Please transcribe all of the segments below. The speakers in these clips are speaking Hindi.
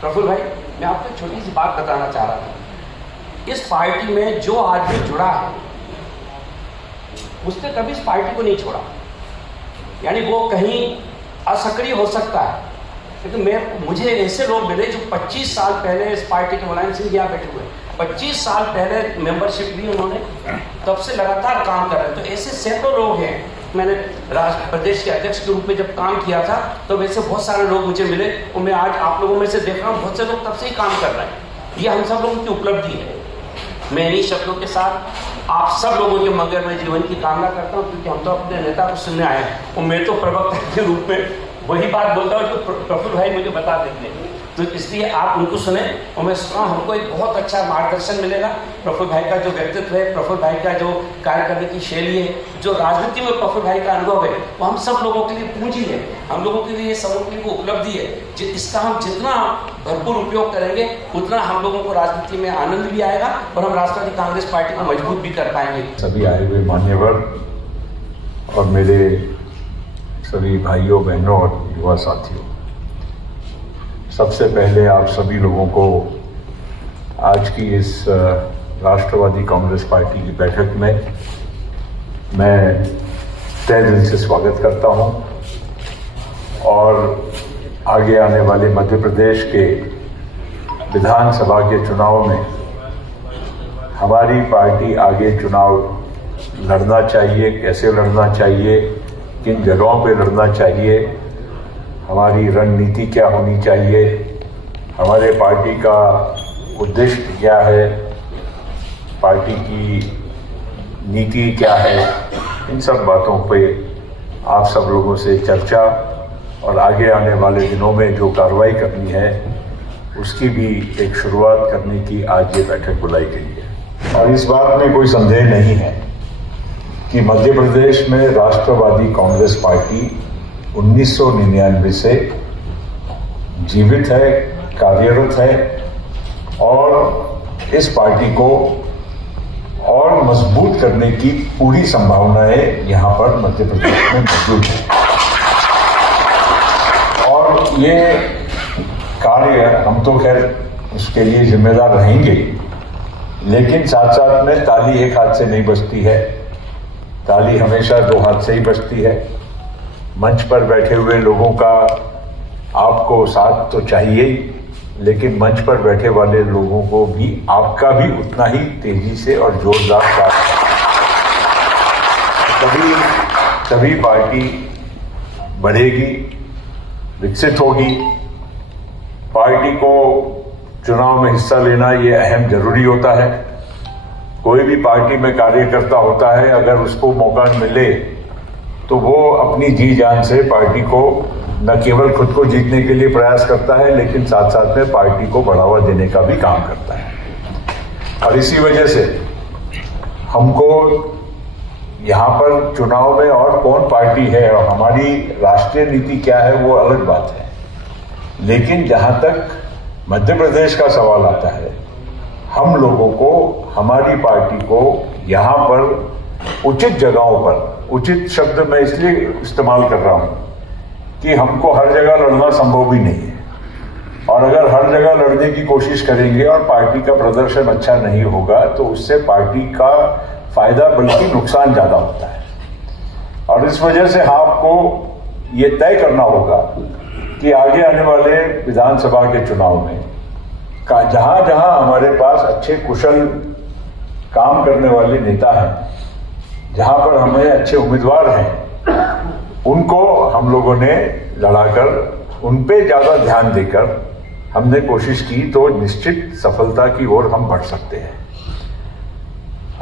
प्रफुल्ल भाई, मैं आपको एक छोटी सी बात बताना चाह रहा था। इस पार्टी में जो आदमी जुड़ा है उसने कभी इस पार्टी को नहीं छोड़ा। यानी वो कहीं असक्रिय हो सकता है, लेकिन मुझे ऐसे लोग मिले जो 25 साल पहले इस पार्टी के, मुलायम सिंह यहाँ बैठे हुए, 25 साल पहले मेंबरशिप ली उन्होंने, तब से लगातार काम कर रहे हैं। तो ऐसे सैकड़ों लोग हैं। मैंने राष्ट्र प्रदेश के अध्यक्ष के रूप में जब काम किया था तो वैसे बहुत सारे लोग मुझे मिले, और मैं आज आप लोगों में से देख रहा हूँ बहुत से लोग तब से ही काम कर रहे हैं। ये हम सब लोगों की उपलब्धि है। मैं इन्हीं शब्दों के साथ आप सब लोगों के मंगलमय जीवन की कामना करता हूँ, क्योंकि हम तो अपने नेता को सुनने आए हैं, और मैं तो प्रवक्ता के रूप में वही बात बोलता हूँ जो प्रफुल्ल भाई मुझे बता देते हैं। तो इसलिए आप उनको सुने, और मैं सुना हमको एक बहुत अच्छा मार्गदर्शन मिलेगा। प्रफुल्ल भाई का जो व्यक्तित्व है, प्रफुल्ल भाई का जो कार्य करने की शैली है, जो राजनीति में प्रफुल्ल भाई का अनुभव है, वो हम सब लोगों के लिए पूंजी है, हम लोगों के लिए सब लोगों की वो उपलब्धि है। इसका हम जितना भरपूर उपयोग करेंगे उतना हम लोगों को राजनीति में आनंद भी आएगा, और हम राष्ट्रवादी कांग्रेस पार्टी को मजबूत भी कर पाएंगे। सभी आए हुए मान्यवर और मेरे सभी भाइयों बहनों और युवा साथियों, सबसे पहले आप सभी लोगों को आज की इस राष्ट्रवादी कांग्रेस पार्टी की बैठक में मैं तहे दिल से स्वागत करता हूं, और आगे आने वाले मध्य प्रदेश के विधानसभा के चुनाव में हमारी पार्टी आगे चुनाव लड़ना चाहिए, कैसे लड़ना चाहिए, किन जगहों पे लड़ना चाहिए, हमारी रणनीति क्या होनी चाहिए, हमारे पार्टी का उद्देश्य क्या है, पार्टी की नीति क्या है, इन सब बातों पे आप सब लोगों से चर्चा और आगे आने वाले दिनों में जो कार्रवाई करनी है उसकी भी एक शुरुआत करने की आज ये बैठक बुलाई गई है। और इस बात में कोई संदेह नहीं है कि मध्य प्रदेश में राष्ट्रवादी कांग्रेस पार्टी 1999 से जीवित है, कार्यरत है, और इस पार्टी को और मजबूत करने की पूरी संभावनाएं यहां पर मध्य प्रदेश में मौजूद है। और ये कार्य हम तो खैर उसके लिए जिम्मेदार रहेंगे, लेकिन साथ साथ में ताली एक हाथ से नहीं बजती है, ताली हमेशा दो हाथ से ही बजती है। मंच पर बैठे हुए लोगों का आपको साथ तो चाहिए ही, लेकिन मंच पर बैठे वाले लोगों को भी आपका भी उतना ही तेजी से और जोरदार साथ, तभी पार्टी बढ़ेगी, विकसित होगी। पार्टी को चुनाव में हिस्सा लेना ये अहम जरूरी होता है। कोई भी पार्टी में कार्यकर्ता होता है, अगर उसको मौका मिले तो वो अपनी जी जान से पार्टी को न केवल खुद को जीतने के लिए प्रयास करता है, लेकिन साथ साथ में पार्टी को बढ़ावा देने का भी काम करता है। और इसी वजह से हमको यहाँ पर चुनाव में और कौन पार्टी है और हमारी राष्ट्रीय नीति क्या है वो अलग बात है, लेकिन जहाँ तक मध्य प्रदेश का सवाल आता है, हम लोगों को, हमारी पार्टी को यहाँ पर उचित जगहों पर, उचित शब्द मैं इसलिए इस्तेमाल कर रहा हूं कि हमको हर जगह लड़ना संभव भी नहीं है, और अगर हर जगह लड़ने की कोशिश करेंगे और पार्टी का प्रदर्शन अच्छा नहीं होगा तो उससे पार्टी का फायदा बल्कि नुकसान ज्यादा होता है। और इस वजह से आपको ये तय करना होगा कि आगे आने वाले विधानसभा के चुनाव में जहां जहां हमारे पास अच्छे कुशल काम करने वाले नेता हैं, जहां पर हमें अच्छे उम्मीदवार हैं, उनको हम लोगों ने लड़ाकर उन पे ज्यादा ध्यान देकर हमने कोशिश की तो निश्चित सफलता की ओर हम बढ़ सकते हैं।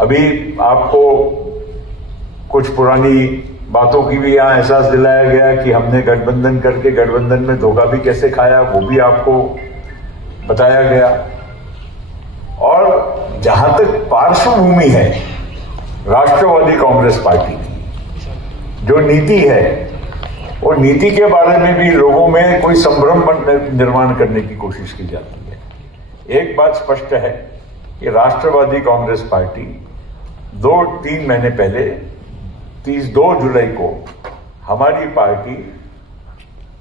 अभी आपको कुछ पुरानी बातों की भी यहाँ एहसास दिलाया गया कि हमने गठबंधन करके गठबंधन में धोखा भी कैसे खाया, वो भी आपको बताया गया। और जहां तक पार्श्वभूमि है राष्ट्रवादी कांग्रेस पार्टी की जो नीति है, वो नीति के बारे में भी लोगों में कोई संभ्रम निर्माण करने की कोशिश की जाती है। एक बात स्पष्ट है कि राष्ट्रवादी कांग्रेस पार्टी 2-3 महीने पहले 2 जुलाई को हमारी पार्टी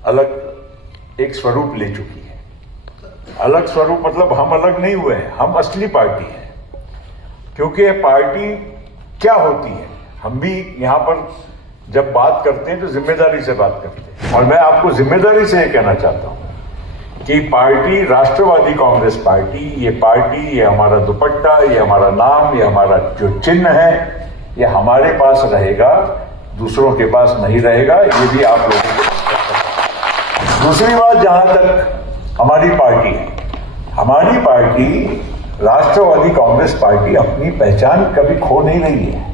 अलग एक स्वरूप ले चुकी है। अलग स्वरूप मतलब हम अलग नहीं हुए हैं, हम असली पार्टी हैं। क्योंकि पार्टी क्या होती है, हम भी यहाँ पर जब बात करते हैं तो जिम्मेदारी से बात करते हैं। और मैं आपको जिम्मेदारी से ये कहना चाहता हूँ कि पार्टी राष्ट्रवादी कांग्रेस पार्टी, ये पार्टी, ये हमारा दुपट्टा, ये हमारा नाम, ये हमारा जो चिन्ह है, ये हमारे पास रहेगा, दूसरों के पास नहीं रहेगा। ये भी आप लोगों को। दूसरी बात, जहां तक हमारी पार्टी है, हमारी पार्टी राष्ट्रवादी कांग्रेस पार्टी अपनी पहचान कभी खो नहीं रही है।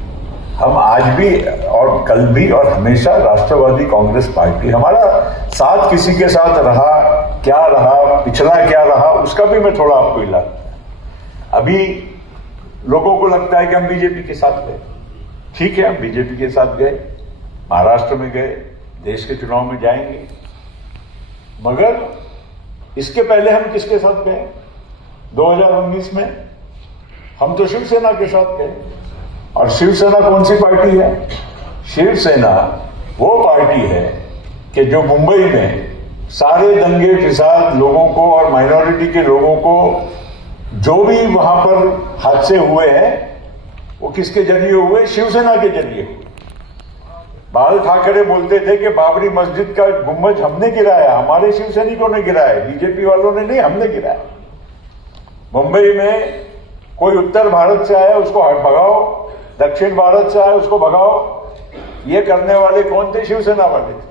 हम आज भी और कल भी और हमेशा राष्ट्रवादी कांग्रेस पार्टी, हमारा साथ किसी के साथ रहा, क्या रहा, पिछला क्या रहा, उसका भी मैं थोड़ा आपको इलाज। अभी लोगों को लगता है कि हम बीजेपी के साथ गए। ठीक है, हम बीजेपी के साथ गए, महाराष्ट्र में गए, देश के चुनाव में जाएंगे, मगर इसके पहले हम किसके साथ गए? 2019 में हम तो शिवसेना के साथ गए। और शिवसेना कौन सी पार्टी है? शिवसेना वो पार्टी है कि जो मुंबई में सारे दंगे फिसाद लोगों को और माइनॉरिटी के लोगों को जो भी वहां पर हादसे हुए हैं वो किसके जरिए हुए? शिवसेना के जरिए हुए। बाल ठाकरे बोलते थे कि बाबरी मस्जिद का गुंबज हमने गिराया, हमारे शिवसैनिकों ने गिराया, बीजेपी वालों ने नहीं, हमने गिराया। मुंबई में कोई उत्तर भारत से आया उसको भगाओ, दक्षिण भारत से आया उसको भगाओ, ये करने वाले कौन थे? शिवसेना वाले थे।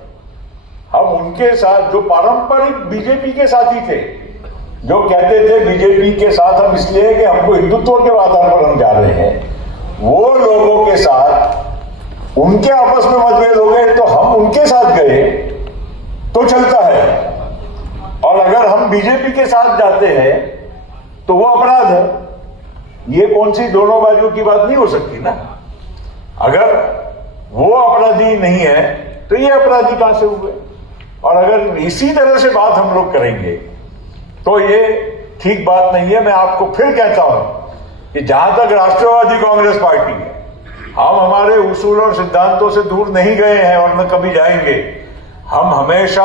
हम उनके साथ, जो पारंपरिक बीजेपी के साथी थे, जो कहते थे बीजेपी के साथ हम इसलिए कि हमको हिंदुत्व के आधार पर हम जा रहे हैं, वो लोगों के साथ उनके आपस में मतभेद हो गए तो हम उनके साथ गए तो चलता है, और अगर हम बीजेपी के साथ जाते हैं तो वो अपराध है। ये कौन सी दोनों बाजुओं की बात नहीं हो सकती ना। अगर वो अपराधी नहीं है तो ये अपराधी कहां से हुए? और अगर इसी तरह से बात हम लोग करेंगे तो ये ठीक बात नहीं है। मैं आपको फिर कहता हूं कि जहां तक राष्ट्रवादी कांग्रेस पार्टी है, हम हमारे उसूल और सिद्धांतों से दूर नहीं गए हैं और न कभी जाएंगे। हम हमेशा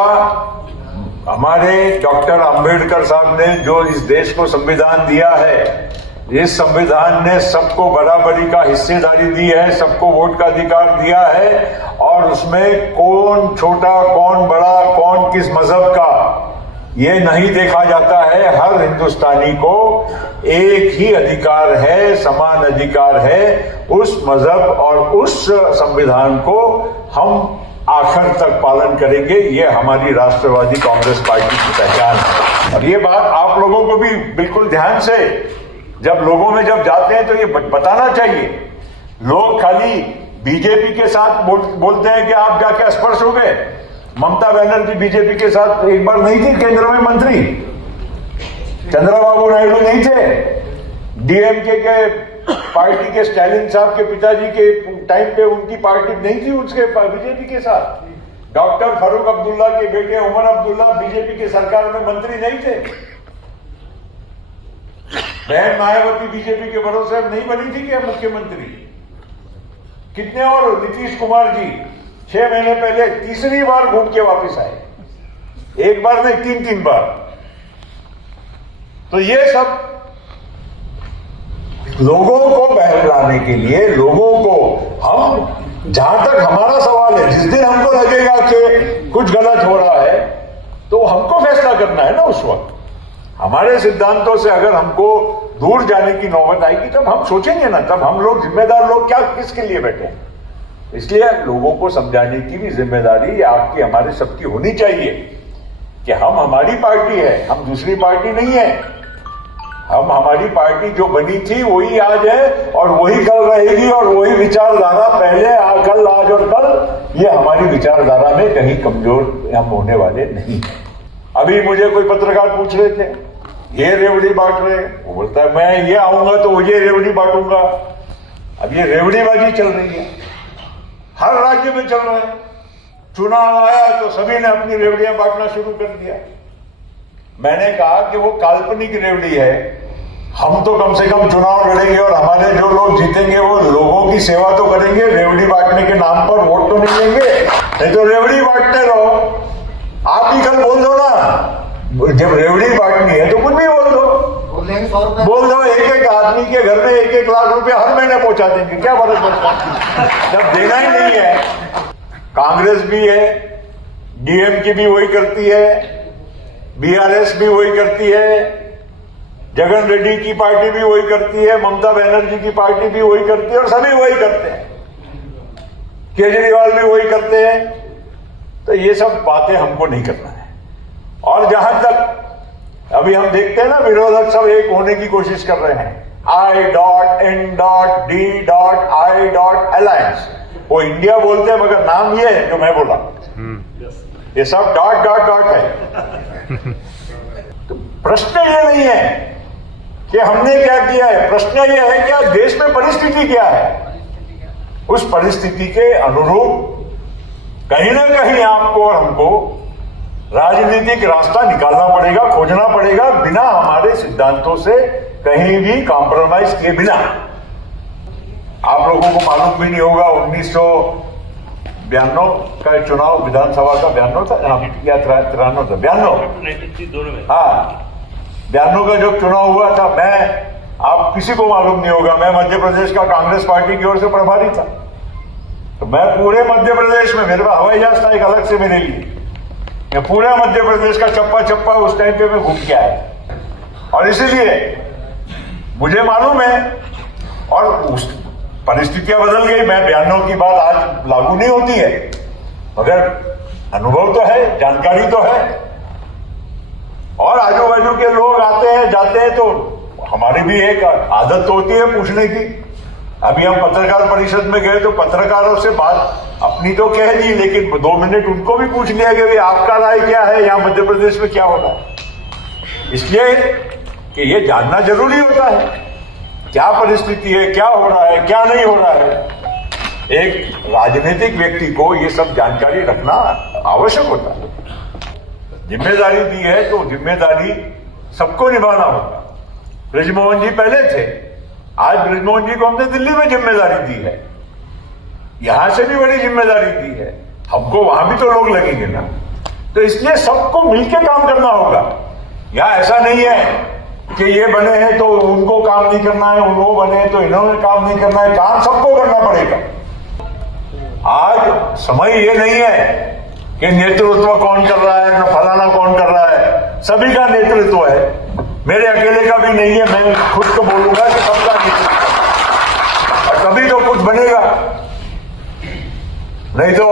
हमारे डॉक्टर अंबेडकर साहब ने जो इस देश को संविधान दिया है, इस संविधान ने सबको बराबरी का हिस्सेदारी दी है, सबको वोट का अधिकार दिया है, और उसमें कौन छोटा, कौन बड़ा, कौन किस मजहब का, ये नहीं देखा जाता है। हर हिंदुस्तानी को एक ही अधिकार है, समान अधिकार है। उस मजहब और उस संविधान को हम आखिर तक पालन करेंगे। ये हमारी राष्ट्रवादी कांग्रेस पार्टी की पहचान है। और ये बात आप लोगों को भी बिल्कुल ध्यान से, जब लोगों में जब जाते हैं तो ये बताना चाहिए। लोग खाली बीजेपी के साथ बोलते हैं कि आप जाके स्पर्श हो गए। ममता बनर्जी बीजेपी के साथ एक बार नहीं थी केंद्र में मंत्री, चंद्रबाबू नायडू नहीं थे, डीएमके के पार्टी के स्टालिन साहब के पिताजी के टाइम पे उनकी पार्टी नहीं थी उसके बीजेपी के साथ। डॉक्टर फारूक अब्दुल्ला के बेटे उमर अब्दुल्ला बीजेपी की सरकार में मंत्री नहीं थे। बहन मायावती बीजेपी के भरोसे नहीं बनी थी क्या मुख्यमंत्री? कितने और, नीतीश कुमार जी 6 महीने पहले तीसरी बार घूम के वापस आए, एक बार नहीं 3 बार। तो ये सब लोगों को बहलाने के लिए, लोगों को, हम जहां तक हमारा सवाल है, जिस दिन हमको लगेगा कि कुछ गलत हो रहा है तो हमको फैसला करना है ना। उस वक्त हमारे सिद्धांतों से अगर हमको दूर जाने की नौबत आएगी तब हम सोचेंगे ना, तब हम लोग जिम्मेदार लोग क्या किसके लिए बैठे हैं। इसलिए लोगों को समझाने की भी जिम्मेदारी आपकी, हमारे सबकी होनी चाहिए कि हम, हमारी पार्टी है, हम दूसरी पार्टी नहीं है। हम, हमारी पार्टी जो बनी थी वही आज है और वही कल रहेगी, और वही विचारधारा पहले, कल, आज और कल, ये हमारी विचारधारा में कहीं कमजोर हम होने वाले नहीं है। अभी मुझे कोई पत्रकार पूछ रहे थे, ये रेवड़ी बांट रहे, वो बोलता है मैं ये आऊंगा तो ये रेवड़ी बांटूंगा। अब ये रेवड़ीबाजी चल रही है, हर राज्य में चल रहा है। चुनाव आया तो सभी ने अपनी रेवड़ियां बांटना शुरू कर दिया। मैंने कहा कि वो काल्पनिक रेवड़ी है, हम तो कम से कम चुनाव लड़ेंगे और हमारे जो लोग जीतेंगे वो लोगों की सेवा तो करेंगे, रेवड़ी बांटने के नाम पर वोट तो नहीं लेंगे। नहीं तो रेवड़ी बांटते रहो, आप ही कल बोल दो ना, जब रेवड़ी बांटनी है तो कुछ भी बोल दो एक एक आदमी के घर में 1-1 लाख रुपया हर महीने पहुंचा देंगे, क्या फर्क पड़ता है जब देना ही नहीं है। कांग्रेस भी है, डीएमके भी वही करती है, बीआरएस भी वही करती है, जगन रेड्डी की पार्टी भी वही करती है, ममता बनर्जी की पार्टी भी वही करती है और सभी वही करते हैं, केजरीवाल भी वही करते हैं। तो ये सब बातें हमको नहीं करना है। और जहां तक अभी हम देखते हैं ना, विरोधक सब एक होने की कोशिश कर रहे हैं, I.N.D.I.Alliance, वो इंडिया बोलते हैं मगर नाम ये है जो मैं बोला, ये सब डॉट है। तो प्रश्न ये नहीं है कि हमने क्या किया है, प्रश्न ये है कि देश में परिस्थिति क्या है, उस परिस्थिति के अनुरूप कहीं ना कहीं आपको और हमको राजनीतिक रास्ता निकालना पड़ेगा, खोजना पड़ेगा, बिना हमारे सिद्धांतों से कहीं भी कॉम्प्रोमाइज किए बिना। आप लोगों को मालूम भी नहीं होगा, 1992 का चुनाव विधानसभा का 92 था या 93 था, 92, हाँ 92 का जब चुनाव हुआ था, आप किसी को मालूम नहीं होगा, मैं मध्य प्रदेश का कांग्रेस पार्टी की ओर से प्रभारी था। तो मैं पूरे मध्य प्रदेश में, मेरे पास हवाई जहाज था एक अलग से मेरे लिए, मैं पूरा मध्य प्रदेश का चप्पा चप्पा उस टाइम पे मैं घूम के आया और इसीलिए मुझे मालूम है। और उस परिस्थितियां बदल गई, मैं 92 की बात आज लागू नहीं होती है, मगर अनुभव तो है, जानकारी तो है। और आजू बाजू के लोग आते हैं जाते हैं, तो हमारी भी एक आदत होती है पूछने की। अभी हम पत्रकार परिषद में गए तो पत्रकारों से बात अपनी तो कह दी, लेकिन 2 मिनट उनको भी पूछ लिया कि भाई आपका राय क्या है, यहाँ मध्य प्रदेश में क्या हो रहा है। इसलिए कि ये जानना जरूरी होता है, क्या परिस्थिति है, क्या हो रहा है, क्या नहीं हो रहा है। एक राजनीतिक व्यक्ति को ये सब जानकारी रखना आवश्यक होता है। जिम्मेदारी दी है तो जिम्मेदारी सबको निभाना होगा। बृजमोहन जी पहले थे, आज बृजमोहन जी को हमने दिल्ली में जिम्मेदारी दी है, यहां से भी बड़ी जिम्मेदारी दी है, हमको वहां भी तो लोग लगेंगे ना। तो इसलिए सबको मिलकर काम करना होगा। यहां ऐसा नहीं है कि ये बने हैं तो उनको काम नहीं करना है, वो बने हैं तो इन्होंने काम नहीं करना है, काम सबको करना पड़ेगा। आज समय ये नहीं है कि नेतृत्व कौन कर रहा है, ना फलाना कौन कर रहा है, सभी का नेतृत्व है, मेरे अकेले का भी नहीं है। मैं खुद को बोलूंगा कि सबका नेतृत्व, और तभी तो कुछ बनेगा, नहीं तो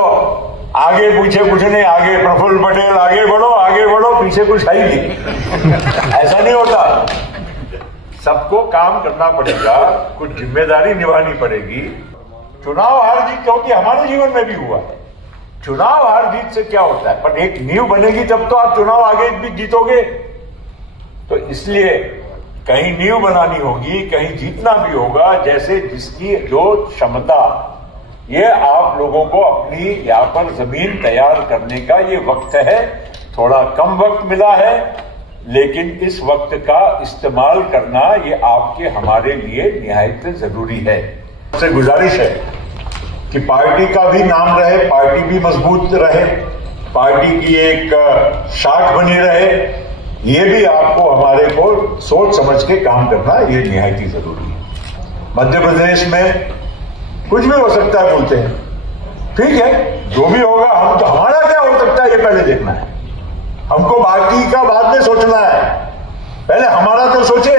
आगे पीछे कुछ नहीं। आगे प्रफुल्ल पटेल आगे बढ़ो पीछे कुछ है ही नहीं ऐसा नहीं होता। सबको काम करना पड़ेगा, कुछ जिम्मेदारी निभानी पड़ेगी। चुनाव हार जीत क्योंकि हमारे जीवन में भी हुआ है, चुनाव हार जीत से क्या होता है, पर एक नींव बनेगी तब तो आप चुनाव आगे भी जीतोगे। तो इसलिए कहीं नींव बनानी होगी, कहीं जीतना भी होगा, जैसे जिसकी जो क्षमता। ये आप लोगों को अपनी यहाँ पर जमीन तैयार करने का ये वक्त है, थोड़ा कम वक्त मिला है, लेकिन इस वक्त का इस्तेमाल करना ये आपके हमारे लिए निहायत जरूरी है। मुझसे गुजारिश है कि पार्टी का भी नाम रहे, पार्टी भी मजबूत रहे, पार्टी की एक शाख बनी रहे, ये भी आपको हमारे को सोच समझ के काम करना ये निहायती जरूरी है। मध्य प्रदेश में कुछ भी हो सकता है बोलते हैं, ठीक है, जो भी होगा, हम तो हमारा क्या हो सकता है ये पहले देखना है, हमको बाकी का बाद में सोचना है, पहले हमारा तो सोचे।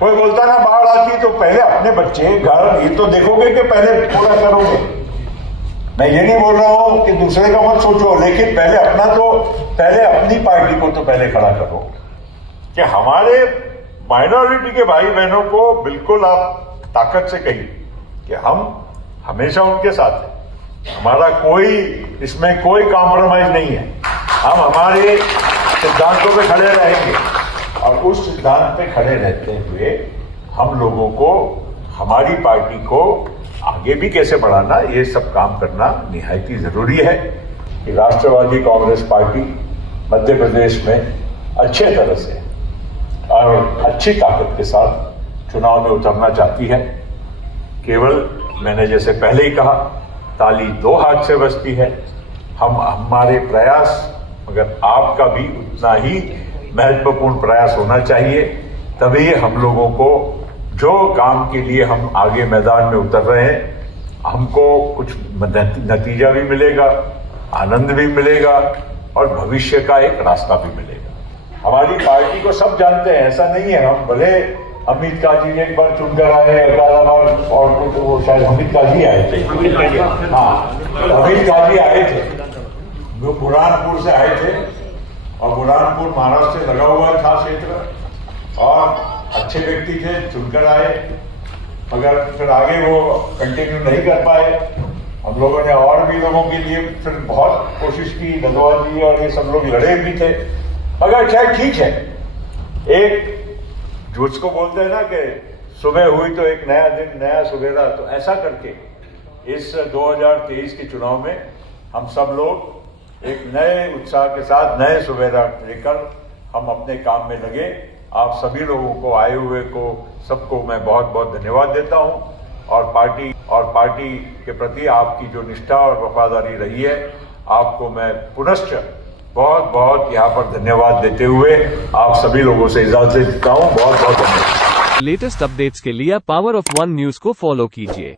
कोई बोलता ना बाढ़ आती तो पहले अपने बच्चे घर ये तो देखोगे कि पहले पूरा करोगे। मैं ये नहीं बोल रहा हूं कि दूसरे का मत सोचो, लेकिन पहले अपना तो, पहले अपनी पार्टी को तो पहले खड़ा करो। कि हमारे माइनॉरिटी के भाई बहनों को बिल्कुल आप ताकत से कहिए कि हम हमेशा उनके साथ हैं, हमारा कोई इसमें कोई कॉम्प्रोमाइज नहीं है, हम हमारे सिद्धांतों पे खड़े रहेंगे और उस सिद्धांत पे खड़े रहते हुए हम लोगों को, हमारी पार्टी को आगे भी कैसे बढ़ाना, ये सब काम करना निहायती जरूरी है। कि राष्ट्रवादी कांग्रेस पार्टी मध्य प्रदेश में अच्छे तरह से और अच्छी ताकत के साथ चुनाव में उतरना चाहती है। केवल मैंने जैसे पहले ही कहा, ताली 2 हाथ से बजती है। हमारे प्रयास, मगर आपका भी उतना ही महत्वपूर्ण प्रयास होना चाहिए तभी हम लोगों को जो काम के लिए हम आगे मैदान में उतर रहे हैं, हमको कुछ नतीजा भी मिलेगा, आनंद भी मिलेगा और भविष्य का एक रास्ता भी मिलेगा। हमारी पार्टी को सब जानते हैं, ऐसा नहीं है। हम भले अमित काजी एक बार चुनकर आए, 11 बार, और तो वो शायद अमित काजी आए थे। हाँ, अमित काजी आए थे, वो बुरहानपुर से आए थे, और बुरहानपुर महाराष्ट्र से लगा हुआ था क्षेत्र, और अच्छे व्यक्ति थे, चुनकर आए, मगर फिर आगे वो कंटिन्यू नहीं कर पाए। हम लोगों ने और भी लोगों के लिए फिर बहुत कोशिश की, गंगवार जी और ये सब लोग लड़े भी थे, मगर क्या ठीक है। एक जिसको बोलते हैं ना कि सुबह हुई तो एक नया दिन, नया सुबेरा, तो ऐसा करके इस 2023 के चुनाव में हम सब लोग एक नए उत्साह के साथ, नए सुबेरा लेकर हम अपने काम में लगे। आप सभी लोगों को, आए हुए को, सबको मैं बहुत बहुत धन्यवाद देता हूं, और पार्टी के प्रति आपकी जो निष्ठा और वफादारी रही है, आपको मैं पुनश्च बहुत बहुत यहाँ पर धन्यवाद देते हुए आप सभी लोगों से इजाजत देता हूँ। बहुत बहुत धन्यवाद। लेटेस्ट अपडेट्स के लिए पावर ऑफ वन न्यूज को फॉलो कीजिए।